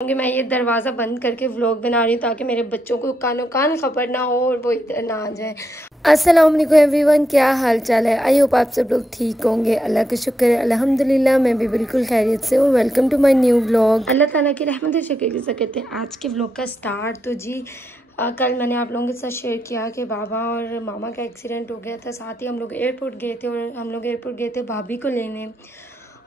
मैं ये दरवाज़ा बंद करके व्लॉग बना रही हूँ ताकि मेरे बच्चों को कानो कान खबर ना हो और वो इधर ना आ जाए। अस्सलाम वालेकुम एवरीवन, क्या हाल चाल है। आई होप आप सब लोग ठीक होंगे। अल्लाह का शुक्र है, अल्हम्दुलिल्लाह मैं भी बिल्कुल खैरियत से हूँ। Welcome to my new vlog. Allah ताला की रहमत है, शुक्र से कहते हैं आज के व्लॉग का स्टार्ट। तो जी कल मैंने आप लोगों के साथ शेयर किया कि बाबा और मामा का एक्सीडेंट हो गया था। साथ ही हम लोग एयरपोर्ट गए थे और हम लोग एयरपोर्ट गए थे भाभी को लेने।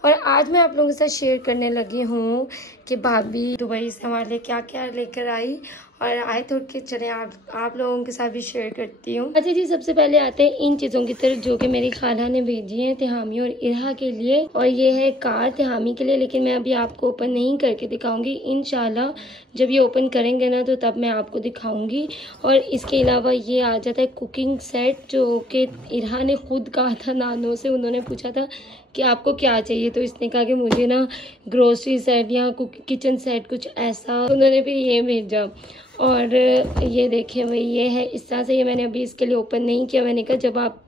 और आज मैं आप लोगों के साथ शेयर करने लगी हूँ कि भाभी दुबई से हमारे लिए क्या क्या लेकर आई और आए तो के चले आप लोगों के साथ भी शेयर करती हूँ। अच्छा जी, सबसे पहले आते हैं इन चीज़ों की तरफ जो कि मेरी खाला ने भेजी है तिहामी और इरहा के लिए। और ये है कार तिहामी के लिए, लेकिन मैं अभी आपको ओपन नहीं करके दिखाऊंगी। इंशाल्लाह जब ये ओपन करेंगे ना तो तब मैं आपको दिखाऊंगी। और इसके अलावा ये आ जाता है कुकिंग सेट जो कि इरहा ने खुद कहा था नानों से। उन्होंने पूछा था कि आपको क्या चाहिए, तो इसने कहा कि मुझे ना ग्रोसरी सेट या किचन सेट कुछ ऐसा, उन्होंने भी ये भेजा। और ये देखिए भाई, ये है इस तरह से। ये मैंने अभी इसके लिए ओपन नहीं किया। मैंने कहा जब आप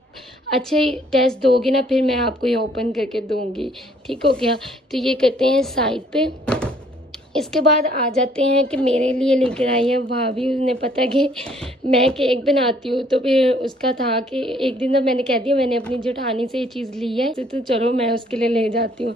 अच्छे टेस्ट दोगे ना फिर मैं आपको ये ओपन करके दूंगी, ठीक हो गया। तो ये करते हैं साइड पे। इसके बाद आ जाते हैं कि मेरे लिए लेकर आई है भाभी। उन्हें पता है कि मैं केक बनाती हूँ, तो फिर उसका था कि एक दिन तो मैंने कह दिया मैंने अपनी जेठानी से ये चीज़ ली है तो चलो मैं उसके लिए ले जाती हूँ।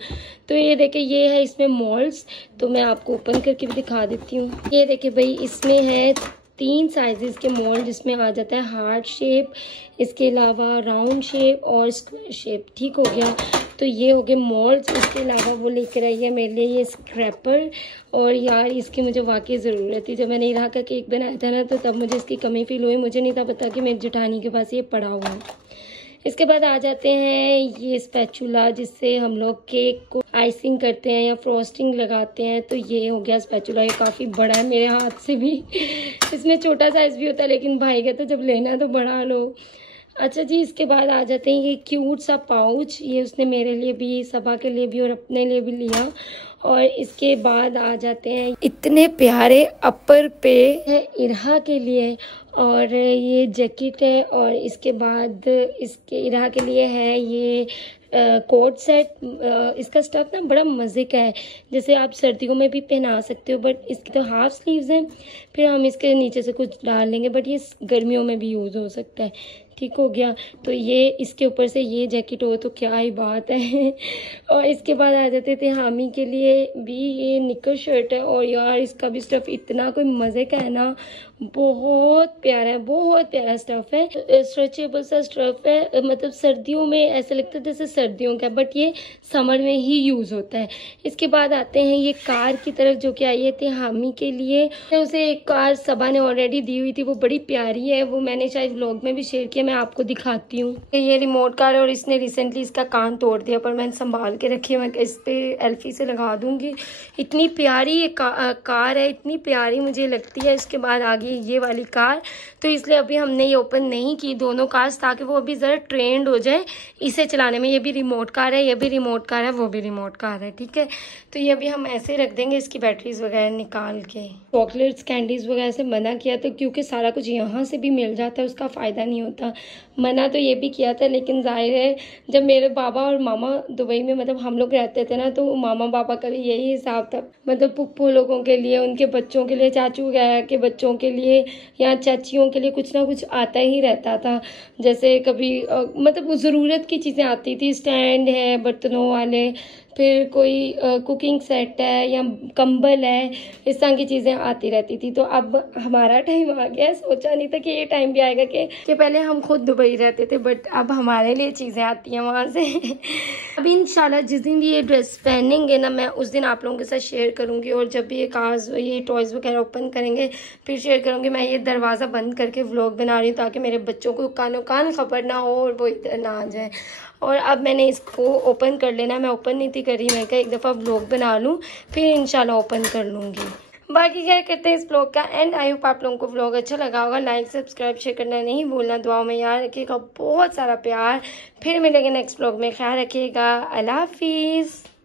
तो ये देखिए, ये है इसमें मॉल्स, तो मैं आपको ओपन करके भी दिखा देती हूँ। ये देखिए भाई, इसमें है 3 साइजेस के मोल्ड, जिसमें आ जाता है हार्ट शेप, इसके अलावा राउंड शेप और स्क्वायर शेप, ठीक हो गया। तो ये हो गए मोल्ड्स। इसके अलावा वो लेकर आई है मेरे लिए ये स्क्रैपर। और यार इसकी मुझे वाकई ज़रूरत थी। जब मैंने इराक का केक बनाया था ना तो तब मुझे इसकी कमी फील हुई। मुझे नहीं था पता कि मेरी जेठानी के पास ये पड़ा हुआ है। इसके बाद आ जाते हैं ये स्पैचुला, जिससे हम लोग केक को आइसिंग करते हैं या फ्रॉस्टिंग लगाते हैं। तो ये हो गया स्पैचुला। ये काफ़ी बड़ा है मेरे हाथ से भी इसमें छोटा साइज़ भी होता है, लेकिन भाई कहता जब लेना है तो बड़ा लो। अच्छा जी, इसके बाद आ जाते हैं ये क्यूट सा पाउच। ये उसने मेरे लिए भी, सबा के लिए भी और अपने लिए भी लिया। और इसके बाद आ जाते हैं इतने प्यारे अपर पे है इरहा के लिए। और ये जैकेट है। और इसके बाद इसके इरहा के लिए है ये कोट सेट। इसका स्टफ ना बड़ा मज़े का है, जैसे आप सर्दियों में भी पहना सकते हो। बट इसकी तो हाफ स्लीव्स हैं, फिर हम इसके नीचे से कुछ डाल लेंगे। बट ये गर्मियों में भी यूज़ हो सकता है, ठीक हो गया। तो ये इसके ऊपर से ये जैकेट हो तो क्या ही बात है और इसके बाद आ जाते थे हामी के लिए भी ये निकर शर्ट है। और यार इसका भी स्टफ इतना कोई मज़े का है ना, बहुत प्यारा है, बहुत प्यारा स्टफ है। स्ट्रेचेबल सा स्टफ है, मतलब सर्दियों में ऐसा लगता है जैसे सर्दियों का, बट ये समर में ही यूज़ होता है। इसके बाद आते हैं ये कार की तरफ जो कि आई है थे हामी के लिए। उसे एक कार सबा ने ऑलरेडी दी हुई थी, वो बड़ी प्यारी है। वो मैंने शायद व्लॉग में भी शेयर किया, मैं आपको दिखाती हूँ। ये रिमोट कार है और इसने रिसेंटली इसका कान तोड़ दिया, पर मैंने संभाल के रखी है। मैं इस पे एल्फी से लगा दूंगी। इतनी प्यारी ये कार है, इतनी प्यारी मुझे लगती है। इसके बाद आ गई ये वाली कार, तो इसलिए अभी हमने ये ओपन नहीं की दोनों कार्स, ताकि वो अभी ज़रा ट्रेंड हो जाए इसे चलाने में। ये भी रिमोट कार है, ये भी रिमोट कार है, वो भी रिमोट कार है, ठीक है। तो ये अभी हम ऐसे रख देंगे, इसकी बैटरीज वगैरह निकाल के। चॉकलेट्स कैंडीज़ वगैरह से मना किया था, क्योंकि सारा कुछ यहाँ से भी मिल जाता है, उसका फ़ायदा नहीं होता। मना तो ये भी किया था, लेकिन जाहिर है जब मेरे बाबा और मामा दुबई में मतलब हम लोग रहते थे ना, तो मामा पापा का भी यही हिसाब था। मतलब पुप्पू लोगों के लिए, उनके बच्चों के लिए, चाचू वगैरह के बच्चों के लिए या चाचियों के लिए कुछ ना कुछ आता ही रहता था। जैसे कभी मतलब ज़रूरत की चीज़ें आती थी, स्टैंड है बर्तनों वाले, फिर कोई कुकिंग सेट है या कंबल है, इस तरह की चीज़ें आती रहती थी। तो अब हमारा टाइम आ गया है। सोचा नहीं था कि ये टाइम भी आएगा कि पहले हम खुद दुबई रहते थे, बट अब हमारे लिए चीज़ें आती हैं वहाँ से अब इंशाल्लाह जिस दिन भी ये ड्रेस पहनेंगे ना, मैं उस दिन आप लोगों के साथ शेयर करूँगी। और जब भी ये कार्स, ये टॉयज़ वगैरह ओपन करेंगे फिर शेयर करूँगी। मैं ये दरवाज़ा बंद करके व्लॉग बना रही हूँ ताकि मेरे बच्चों को कानो कान खबर ना हो और वो इधर ना आ जाए। और अब मैंने इसको ओपन कर लेना। मैं ओपन नहीं थी करी, मैं कहा एक दफ़ा व्लॉग बना लूँ फिर इंशाल्लाह ओपन कर लूँगी। बाकी क्या करते हैं इस व्लॉग का एंड। आई होप आप लोगों को व्लॉग अच्छा लगा होगा। लाइक सब्सक्राइब शेयर करना नहीं भूलना। दुआओं में याद रखिएगा, बहुत सारा प्यार। फिर मिलेंगे नेक्स्ट व्लॉग में, ख्याल रखिएगा। अल्लाह हाफिज़।